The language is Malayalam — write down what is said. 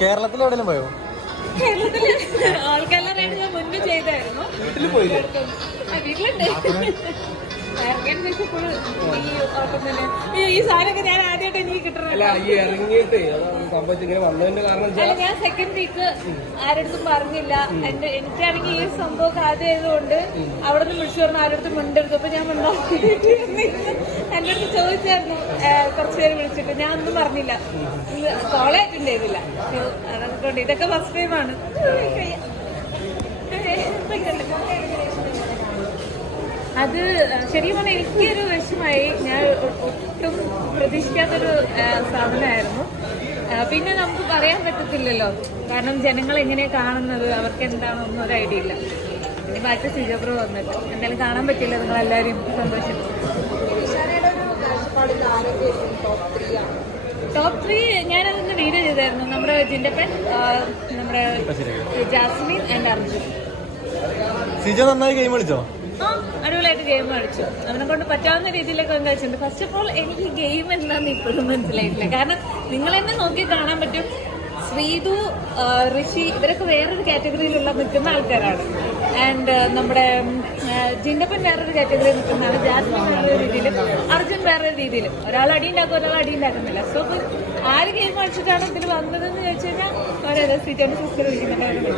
കേരളത്തിൽ എവിടെയും പോയോ? കേരളത്തിൽ ആൾക്കാരുടെ മുന്നേ മുൻപ് ചെയ്തായിരുന്നു. വീട്ടിൽ പോയില്ലേ? വീട്ടിലുണ്ട്. ഈ സാധനമൊക്കെ ഞാൻ ആദ്യമായിട്ട് എനിക്ക് കിട്ടണം അല്ല ഈ ഇറങ്ങിയിട്ട് അതാണ് ഇങ്ങനെ വന്നതിന്റെ കാരണം ഞാൻ സെക്കൻഡ് വീക്ക് ആരടുത്തും പറഞ്ഞില്ല. എന്റെ എനിക്കാണെങ്കിൽ ഈ സംഭവം ആദ്യമായതുകൊണ്ട് അവിടെ നിന്ന് വിളിച്ചു പറഞ്ഞു ആരടുത്തും അപ്പൊ ഞാൻ മിണ്ടാ എന്റെ അടുത്ത് ചോദിച്ചായിരുന്നു. ആ, കുറച്ച് പേര് വിളിച്ചിട്ട്. ഞാൻ ഒന്നും പറഞ്ഞില്ല. കോളേ അറ്റൻഡ് ചെയ്തില്ല അതുകൊണ്ട് ഇതൊക്കെ ഫസ്റ്റ് ടൈമാണ് അത് ശരിക്കും പറഞ്ഞാൽ എനിക്കൊരു വിഷമായി ഞാൻ ഒട്ടും പ്രതീക്ഷിക്കാത്തൊരു സാധനമായിരുന്നു. പിന്നെ നമുക്ക് പറയാൻ പറ്റത്തില്ലല്ലോ. കാരണം ജനങ്ങൾ എങ്ങനെ കാണുന്നത്? അവർക്ക് എന്താണെന്നൊന്നും ഒരു ഐഡിയ ഇല്ല. ഇനി ബാക്കി സിജബ്രോ വന്നിട്ട്. എന്തായാലും കാണാൻ പറ്റില്ല നിങ്ങളെല്ലാവരും സന്തോഷം. ടോപ്പ് ത്രീ ഞാനതൊന്ന് വീഡിയോ ചെയ്തായിരുന്നു. നമ്മുടെ ജിൻഡപ്പൻ നമ്മുടെ ജാസ്മിൻ ആൻഡ് അർജുൻ. സിജ നന്നായി ഗെയിം കളിച്ചോ? അടിപൊളിയായിട്ട് ഗെയിം കളിച്ചു. അവനെ കൊണ്ട് പറ്റാവുന്ന രീതിയിലൊക്കെ അവൻ കളിച്ചിട്ടുണ്ട്. ഫസ്റ്റ് ഓഫ് ഓൾ എനിക്ക് ഗെയിം എന്താന്ന് ഇപ്പോഴും മനസ്സിലായിട്ടില്ല. കാരണം നിങ്ങൾ തന്നെ നോക്കി കാണാൻ പറ്റും. ശ്രീതു ഋഷി ഇവരൊക്കെ വേറൊരു കാറ്റഗറിയിലുള്ള നിൽക്കുന്ന ആൾക്കാരാണ്. ആൻഡ് നമ്മുടെ ജിൻഡപ്പൻ വേറൊരു കാറ്റഗറിയിൽ നിൽക്കുന്നതാണ്. ജാസ്മിൻ വേറൊരു രീതിയിലും അർജുൻ വേറൊരു രീതിയിലും. ഒരാൾ അടി ഉണ്ടാക്കും ഒരാൾ അടി ഉണ്ടാക്കുന്നില്ല. സോ ആര് ഗെയിം കളിച്ചിട്ടാണ് ഇതിൽ വന്നതെന്ന് ചോദിച്ചു കഴിഞ്ഞാൽ ഓരോ സീറ്റ് സിസ്റ്റർ ഇരിക്കുന്നുണ്ടായിരുന്നു